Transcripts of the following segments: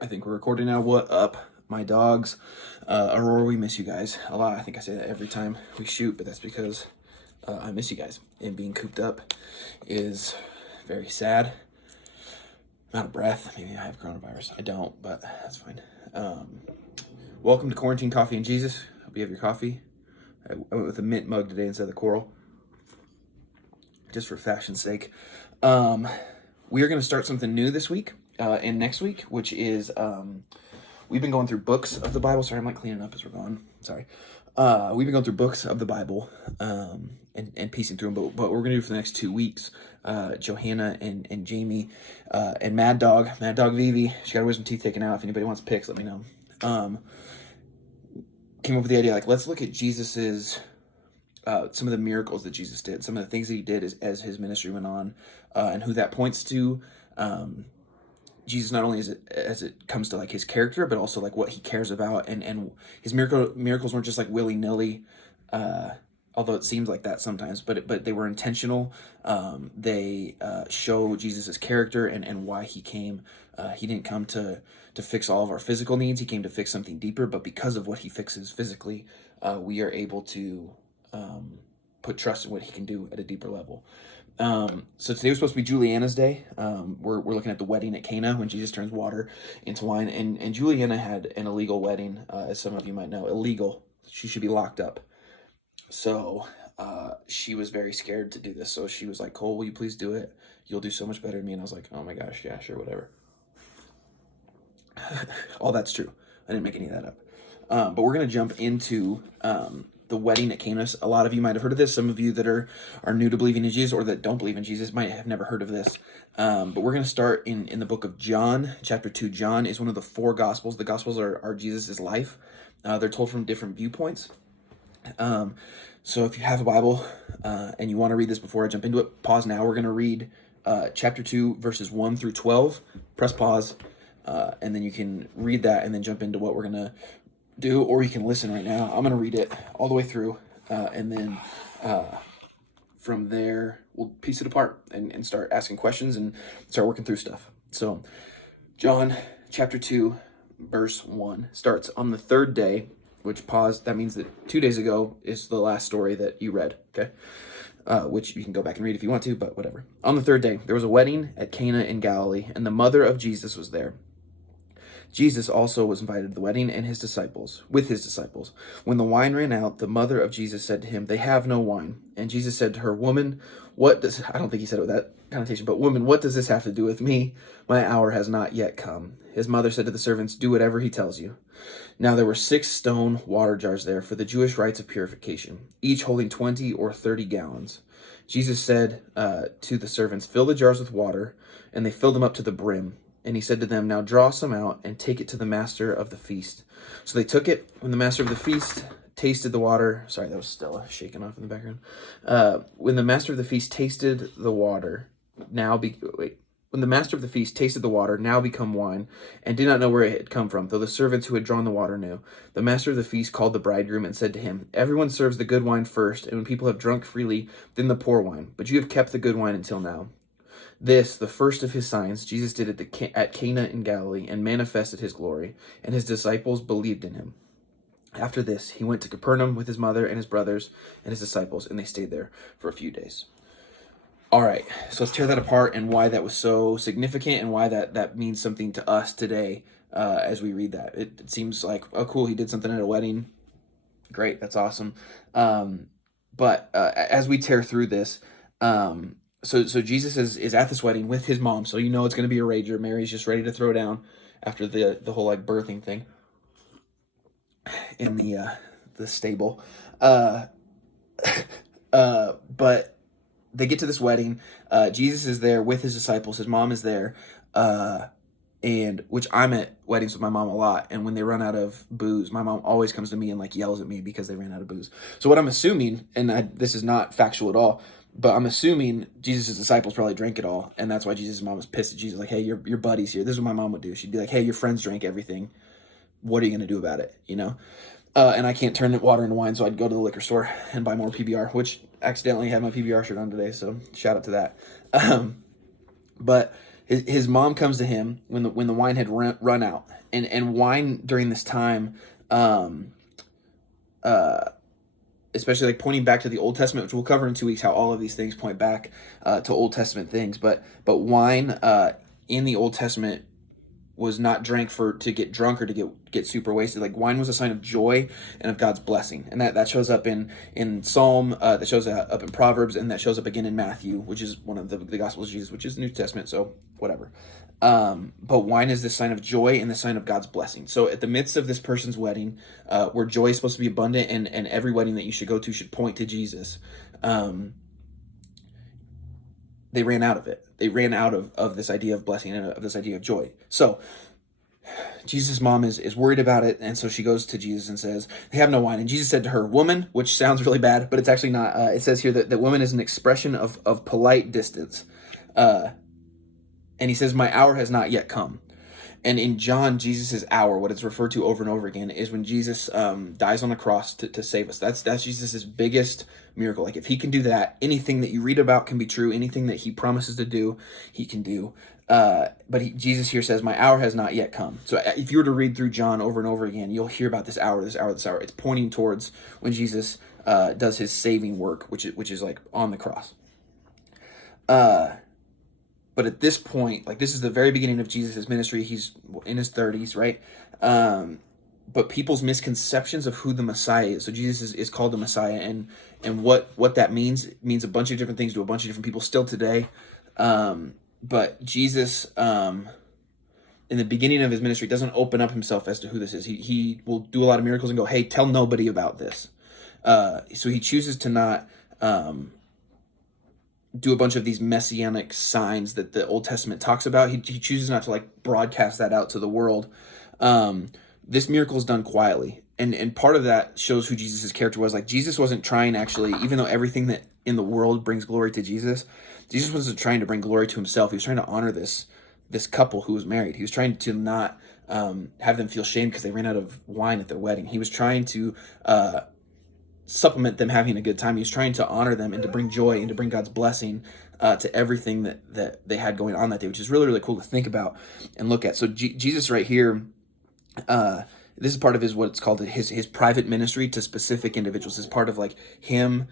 I think we're recording now. What up, my dogs? Aurora, we miss you guys a lot. I think I say that every time we shoot, but that's because I miss you guys. And being cooped up is very sad. I'm out of breath. Maybe I have coronavirus. I don't, but that's fine. Welcome to Quarantine Coffee and Jesus. Hope you have your coffee. I went with a mint mug today instead of the coral, just for fashion's sake. We are going to start something new this week and next week, which is we've been going through books of the Bible. Sorry, I'm like cleaning up as we're going. Sorry. We've been going through books of the Bible and piecing through them. But what we're going to do for the next 2 weeks, Johanna and Jamie and Mad Dog Vivi, she got her wisdom teeth taken out. If anybody wants pics, let me know. Came up with the idea, like, let's look at Jesus's some of the miracles that Jesus did, some of the things that he did as his ministry went on, and who that points to. Jesus, not only as it comes to like his character, but also like what he cares about, and his miracles weren't just like willy-nilly, although it seems like that sometimes, but they were intentional. They show Jesus's character and why he came. He didn't come to fix all of our physical needs. He came to fix something deeper, but because of what he fixes physically, we are able to put trust in what he can do at a deeper level. So today was supposed to be Juliana's day. We're looking at the wedding at Cana when Jesus turns water into wine. And Juliana had an illegal wedding, as some of you might know. Illegal. She should be locked up. So she was very scared to do this. So she was like, Cole, will you please do it? You'll do so much better than me. And I was like, oh my gosh, yeah, sure, whatever. All that's true. I didn't make any of that up. But we're going to jump into the wedding at Cana. A lot of you might have heard of this. Some of you that are new to believing in Jesus or that don't believe in Jesus might have never heard of this. But we're going to start in the book of John, chapter 2. John is one of the 4 Gospels. The Gospels are Jesus' life. They're told from different viewpoints. So if you have a Bible and you want to read this before I jump into it, pause now. We're going to read chapter 2, verses 1 through 12. Press pause, and then you can read that and then jump into what we're going to do, or you can listen right now. I'm going to read it all the way through, and then from there, we'll piece it apart and start asking questions and start working through stuff. So, John chapter 2, verse 1 starts, on the 3rd day, which pause, that means that 2 days ago is the last story that you read, okay? Which you can go back and read if you want to, but whatever. On the 3rd day, there was a wedding at Cana in Galilee, and the mother of Jesus was there. Jesus also was invited to the wedding with his disciples. When the wine ran out, the mother of Jesus said to him, "They have no wine." And Jesus said to her, "Woman, I don't think he said it with that connotation, but woman, what does this have to do with me? My hour has not yet come." His mother said to the servants, "Do whatever he tells you." Now there were 6 stone water jars there for the Jewish rites of purification, each holding 20 or 30 gallons. Jesus said to the servants, "Fill the jars with water," and they filled them up to the brim. And he said to them, "Now draw some out and take it to the master of the feast." So they took it. When the master of the feast tasted the water, sorry, that was Stella shaking off in the background. When the master of the feast tasted the water, when the master of the feast tasted the water, now become wine, and did not know where it had come from, though the servants who had drawn the water knew, the master of the feast called the bridegroom and said to him, "Everyone serves the good wine first, and when people have drunk freely, then the poor wine. But you have kept the good wine until now." This, the first of his signs, Jesus did at Cana in Galilee and manifested his glory, and his disciples believed in him. After this, he went to Capernaum with his mother and his brothers and his disciples, and they stayed there for a few days. All right, so let's tear that apart and why that was so significant and why that means something to us today as we read that. It seems like, oh, cool, he did something at a wedding. Great, that's awesome. But as we tear through this, So Jesus is at this wedding with his mom, so you know it's going to be a rager. Mary's just ready to throw down after the whole like birthing thing in the stable. But they get to this wedding. Jesus is there with his disciples. His mom is there, and which I'm at weddings with my mom a lot. And when they run out of booze, my mom always comes to me and like yells at me because they ran out of booze. So what I'm assuming, and this is not factual at all, but I'm assuming Jesus' disciples probably drank it all, and that's why Jesus' mom was pissed at Jesus. Like, hey, your buddy's here. This is what my mom would do. She'd be like, hey, your friends drank everything. What are you going to do about it, you know? And I can't turn water into wine, so I'd go to the liquor store and buy more PBR, which accidentally had my PBR shirt on today, so shout out to that. But his mom comes to him when the wine had run out, and wine during this time, especially like pointing back to the Old Testament, which we'll cover in 2 weeks, how all of these things point back to Old Testament things. But wine in the Old Testament was not drank to get drunk or to get super wasted. Like, wine was a sign of joy and of God's blessing, and that shows up in Psalm, that shows up in Proverbs, and that shows up again in Matthew, which is one of the Gospels of Jesus, which is the New Testament. So whatever. But wine is this sign of joy and the sign of God's blessing. So at the midst of this person's wedding, where joy is supposed to be abundant, and every wedding that you should go to should point to Jesus, they ran out of it. They ran out of this idea of blessing and of this idea of joy. So Jesus' mom is worried about it, and so she goes to Jesus and says, they have no wine. And Jesus said to her, woman, which sounds really bad, but it's actually not. It says here that woman is an expression of polite distance. And he says, my hour has not yet come. And in John, Jesus' hour, what it's referred to over and over again, is when Jesus dies on the cross to save us. That's Jesus' biggest miracle. Like, if he can do that, anything that you read about can be true. Anything that he promises to do, he can do. But Jesus here says, my hour has not yet come. So if you were to read through John over and over again, you'll hear about this hour, this hour, this hour. It's pointing towards when Jesus does his saving work, which is like on the cross. But at this point, like, this is the very beginning of Jesus' ministry. He's in his 30s, right? But people's misconceptions of who the Messiah is. So Jesus is called the Messiah, and what that means, it means a bunch of different things to a bunch of different people still today. But Jesus, in the beginning of his ministry, doesn't open up himself as to who this is. He will do a lot of miracles and go, hey, tell nobody about this. So he chooses to not do a bunch of these messianic signs that the Old Testament talks about. He chooses not to like broadcast that out to the world. This miracle is done quietly. And part of that shows who Jesus' character was. Like, Jesus wasn't trying, actually, even though everything that in the world brings glory to Jesus, Jesus wasn't trying to bring glory to himself. He was trying to honor this couple who was married. He was trying to not have them feel shame because they ran out of wine at their wedding. He was trying to supplement them having a good time. He was trying to honor them and to bring joy and to bring God's blessing to everything that they had going on that day, which is really, really cool to think about and look at. So Jesus right here, this is part of his, what's called his private ministry to specific individuals. This is part of like him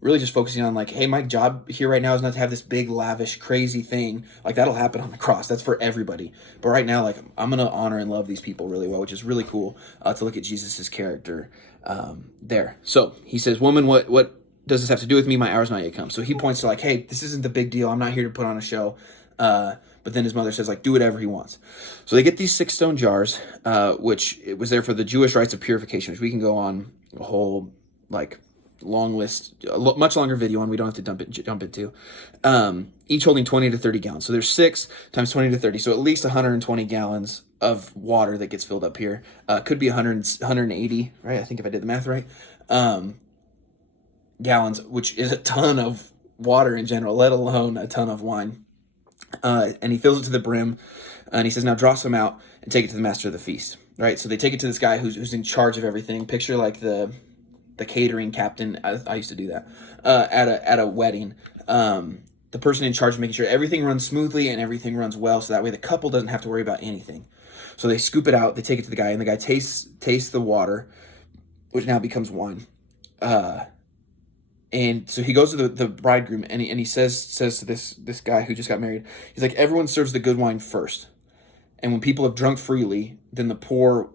really just focusing on like, hey, my job here right now is not to have this big, lavish, crazy thing. Like, that'll happen on the cross. That's for everybody. But right now, like, I'm going to honor and love these people really well, which is really cool to look at Jesus's character there. So he says, woman, what does this have to do with me? My hour's not yet come. So he points to like, hey, this isn't the big deal. I'm not here to put on a show. But then his mother says, like, do whatever he wants. So they get these 6 stone jars, which it was there for the Jewish rites of purification, which we can go on a whole, like, long list, much longer video on. We don't have to jump into. Each holding 20 to 30 gallons. So there's 6 times 20 to 30. So at least 120 gallons of water that gets filled up here. Could be 180, right? I think if I did the math right. Gallons, which is a ton of water in general, let alone a ton of wine. And he fills it to the brim, and he says, now draw some out and take it to the master of the feast. Right? So they take it to this guy who's in charge of everything. Picture like the catering captain. I used to do that at a wedding. The person in charge of making sure everything runs smoothly and everything runs well, so that way the couple doesn't have to worry about anything. So they scoop it out, they take it to the guy, and the guy tastes the water, which now becomes wine. And so he goes to the bridegroom, and he says to this guy who just got married, he's like, everyone serves the good wine first. And when people have drunk freely, then the poor,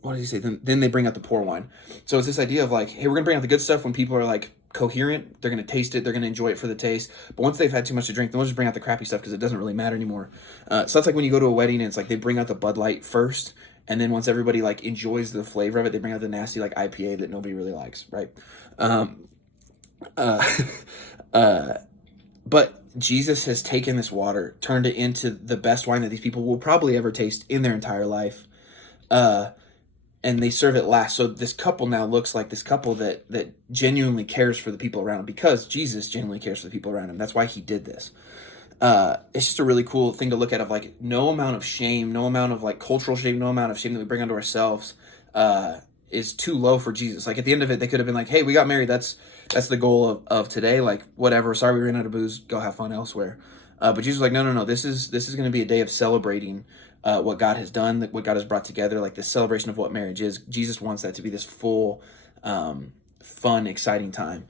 what does he say? Then they bring out the poor wine. So it's this idea of like, hey, we're going to bring out the good stuff when people are like coherent. They're going to taste it. They're going to enjoy it for the taste. But once they've had too much to drink, then we'll just bring out the crappy stuff because it doesn't really matter anymore. So that's like when you go to a wedding and it's like they bring out the Bud Light first. And then once everybody like enjoys the flavor of it, they bring out the nasty like IPA that nobody really likes, right? But Jesus has taken this water, turned it into the best wine that these people will probably ever taste in their entire life. And they serve it last. So this couple now looks like this couple that genuinely cares for the people around him, because Jesus genuinely cares for the people around him. That's why he did this. It's just a really cool thing to look at, of like no amount of shame, no amount of like cultural shame, no amount of shame that we bring onto ourselves is too low for Jesus. Like at the end of it, they could have been like, hey, we got married. That's the goal of today. Like, whatever. Sorry, we ran out of booze. Go have fun elsewhere. But Jesus was like, no. This is going to be a day of celebrating what God has done, what God has brought together, like this celebration of what marriage is. Jesus wants that to be this full, fun, exciting time.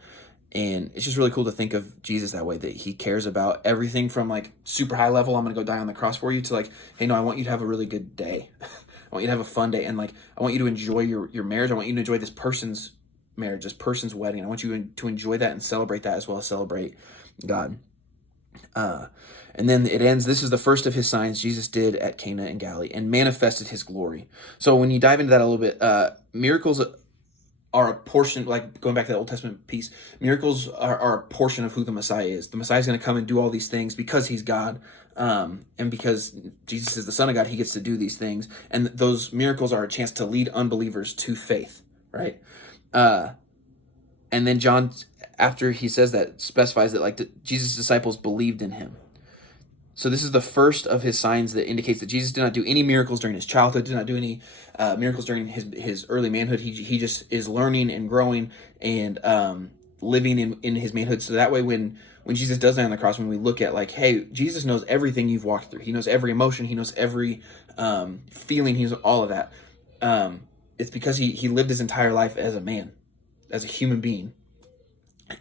And it's just really cool to think of Jesus that way, that he cares about everything from like super high level, I'm going to go die on the cross for you, to like, hey, no, I want you to have a really good day. I want you to have a fun day. And like, I want you to enjoy your marriage. I want you to enjoy this person's marriage, this person's wedding. I want you to enjoy that and celebrate that, as well as celebrate God. And then it ends, this is the first of his signs Jesus did at Cana in Galilee and manifested his glory. So when you dive into that a little bit, miracles are a portion, like going back to the Old Testament piece, miracles are a portion of who the Messiah is. The Messiah is going to come and do all these things because he's God. And because Jesus is the Son of God, he gets to do these things. And those miracles are a chance to lead unbelievers to faith, right? And then John, after he says that, specifies that like Jesus' disciples believed in him. So this is the first of his signs that indicates that Jesus did not do any miracles during his childhood, did not do any miracles during his early manhood. He just is learning and growing and living in his manhood. So that way when Jesus does die on the cross, when we look at like, hey, Jesus knows everything you've walked through. He knows every emotion. He knows every feeling. He knows all of that. It's because he lived his entire life as a man, as a human being,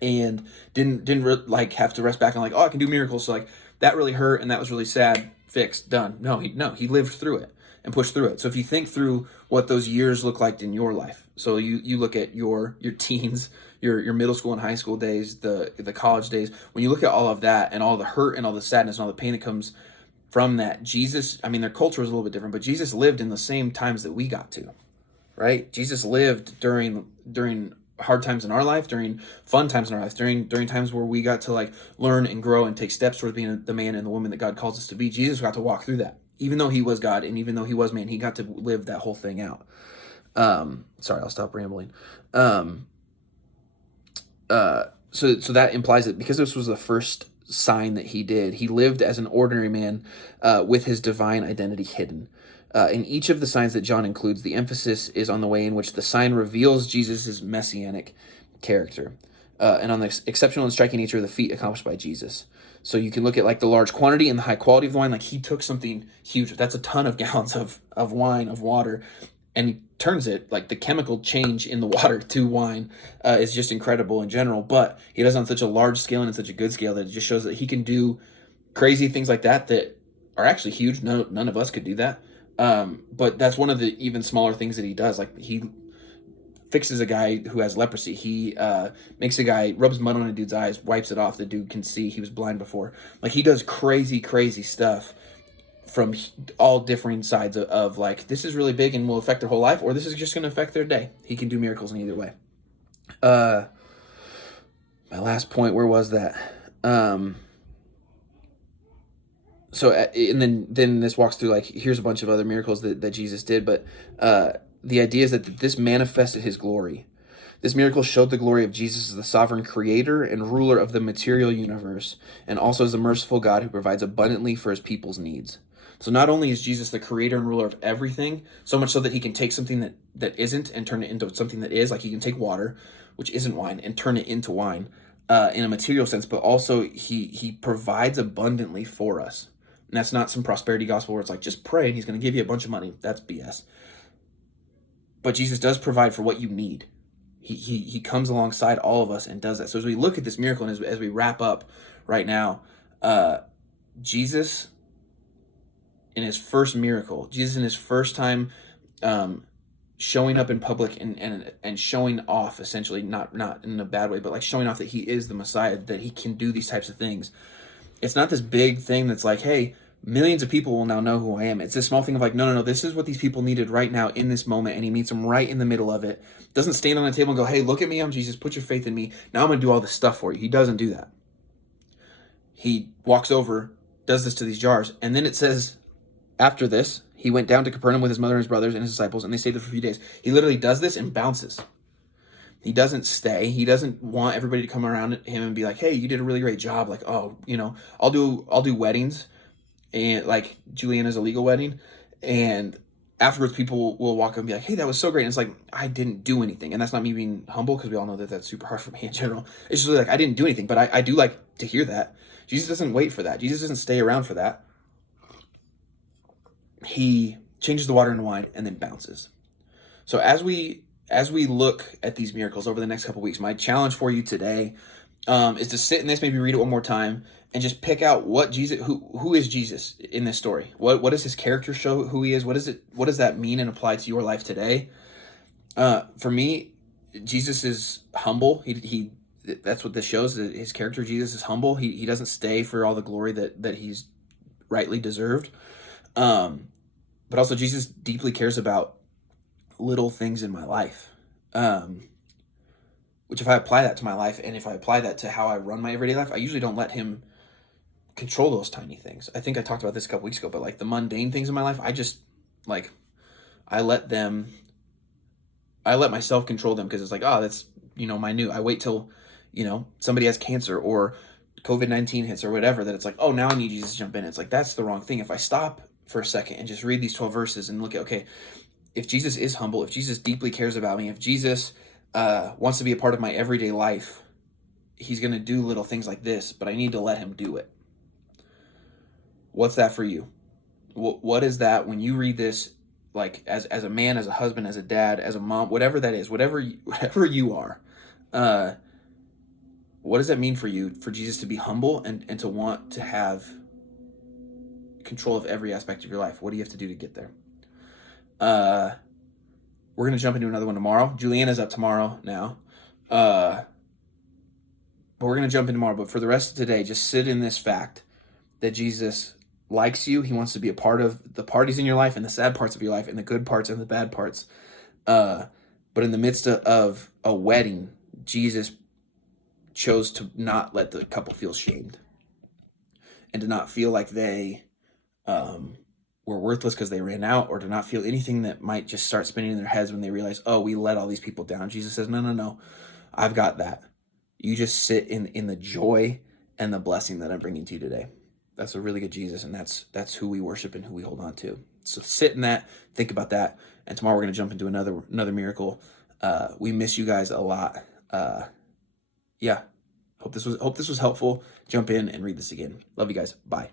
and didn't like have to rest back on like, oh, I can do miracles. So like, that really hurt and that was really sad, fixed, done. No, he lived through it and pushed through it. So if you think through what those years look like in your life, so you look at your teens, your middle school and high school days, the college days, when you look at all of that and all the hurt and all the sadness and all the pain that comes from that, Jesus, I mean, their culture was a little bit different, but Jesus lived in the same times that we got to, right? Jesus lived during hard times in our life, during fun times in our life, during times where we got to like learn and grow and take steps towards being the man and the woman that God calls us to be. Jesus got to walk through that. Even though he was God and even though he was man, he got to live that whole thing out. Sorry, I'll stop rambling. So that implies that because this was the first sign that he did, he lived as an ordinary man with his divine identity hidden. In each of the signs that John includes, the emphasis is on the way in which the sign reveals Jesus' messianic character, and on the exceptional and striking nature of the feat accomplished by Jesus. So you can look at like the large quantity and the high quality of the wine. Like he took something huge, that's a ton of gallons of wine, of water, and he turns it, like the chemical change in the water to wine is just incredible in general. But he does it on such a large scale and in such a good scale that it just shows that he can do crazy things like that are actually huge. None of us could do that. But that's one of the even smaller things that he does. Like he fixes a guy who has leprosy. He makes a guy, rubs mud on a dude's eyes, wipes it off. The dude can see. He was blind before. Like he does crazy stuff from all differing sides of like, this is really big and will affect their whole life, or this is just going to affect their day. He can do miracles in either way. My last point, where was that? So, and then this walks through like, here's a bunch of other miracles that Jesus did, but the idea is that this manifested his glory. This miracle showed the glory of Jesus as the sovereign creator and ruler of the material universe, and also as a merciful God who provides abundantly for his people's needs. So not only is Jesus the creator and ruler of everything, so much so that he can take something that isn't and turn it into something that is, like he can take water, which isn't wine, and turn it into wine in a material sense, but also he provides abundantly for us. And that's not some prosperity gospel where it's like, just pray and he's going to give you a bunch of money. That's BS. But Jesus does provide for what you need. He comes alongside all of us and does that. So as we look at this miracle and as we wrap up right now, Jesus in his first miracle, Jesus in his first time showing up in public and showing off, essentially, not in a bad way, but like showing off that he is the Messiah, that he can do these types of things. It's not this big thing that's like, hey, millions of people will now know who I am. It's this small thing of like, no, this is what these people needed right now in this moment, and he meets them right in the middle of it. Doesn't stand on the table and go, hey, look at me, I'm Jesus, put your faith in me. Now I'm going to do all this stuff for you. He doesn't do that. He walks over, does this to these jars, and then it says, after this, he went down to Capernaum with his mother and his brothers and his disciples, and they stayed there for a few days. He literally does this and bounces. He doesn't stay. He doesn't want everybody to come around him and be like, hey, you did a really great job. Like, oh, I'll do weddings, and like Juliana's illegal wedding, and afterwards people will walk up and be like, hey, that was so great. And it's like, I didn't do anything. And that's not me being humble, because we all know that that's super hard for me in general. It's just really like, I didn't do anything, but I do like to hear that. Jesus doesn't wait for that. Jesus doesn't stay around for that. He changes the water into wine and then bounces. So as we look at these miracles over the next couple weeks, my challenge for you today is to sit in this, maybe read it one more time, and just pick out what Jesus, who is Jesus in this story? What does his character show who he is? What does that mean and apply to your life today? For me, Jesus is humble. He that's what this shows. That his character, Jesus, is humble. He doesn't stay for all the glory that he's rightly deserved. But also Jesus deeply cares about little things in my life. Which if I apply that to my life, and if I apply that to how I run my everyday life, I usually don't let him control those tiny things. I think I talked about this a couple weeks ago, but like the mundane things in my life, I just like, I let myself control them, because it's like, oh, that's, minute. I wait till, somebody has cancer or COVID-19 hits or whatever, that it's like, oh, now I need Jesus to jump in. It's like, that's the wrong thing. If I stop for a second and just read these 12 verses and look at, okay, if Jesus is humble, if Jesus deeply cares about me, if Jesus wants to be a part of my everyday life, he's going to do little things like this, but I need to let him do it. What's that for you? What is that when you read this, like as a man, as a husband, as a dad, as a mom, whatever that is, whatever you are, what does that mean for you, for Jesus to be humble and to want to have control of every aspect of your life? What do you have to do to get there? We're going to jump into another one tomorrow. Juliana's up tomorrow now. But we're going to jump in tomorrow. But for the rest of today, just sit in this fact that Jesus likes you. He wants to be a part of the parties in your life and the sad parts of your life and the good parts and the bad parts. But in the midst of a wedding, Jesus chose to not let the couple feel shamed and to not feel like they were worthless because they ran out, or to not feel anything that might just start spinning in their heads when they realize, oh, we let all these people down. Jesus says, no, I've got that. You just sit in the joy and the blessing that I'm bringing to you today. That's a really good Jesus, and that's who we worship and who we hold on to. So sit in that, think about that, and tomorrow we're going to jump into another miracle. We miss you guys a lot. Yeah. Hope this was helpful. Jump in and read this again. Love you guys. Bye.